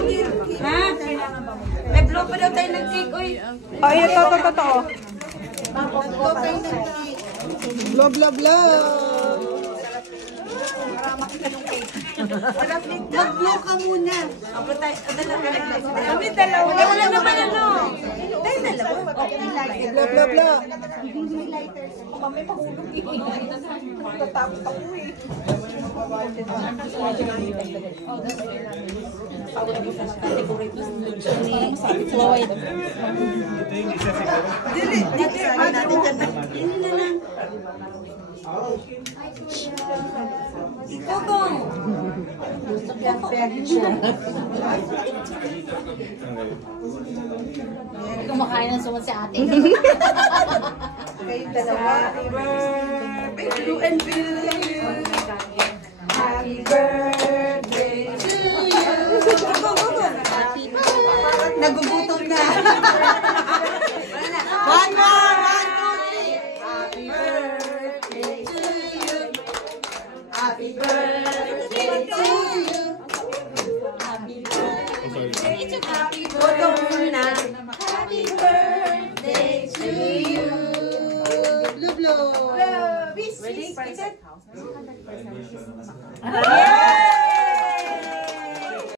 Ha? May blow pa daw tayo ng cake, uy. Oh, ito. Blow, blow, blow. Mag-blow ka muna. Ako tayo, kami dalawa. Wala naman ano. Tayo dalawa. Blow, blow, blow. Mamay mahulog eh. Tatakot ako eh. Dili, sabi natin dyan na. Hindi na lang. Ikaw bang? Kumakain ng suman si ate. Kayong dalawa. Happy birthday to and Happy birthday to you. Nagugutom na. One more, 1, 2, 3. Happy birthday to you. Happy birthday to you. Happy birthday to happy birthday. Happy birthday to you. Blue, blue. Ready? Yay!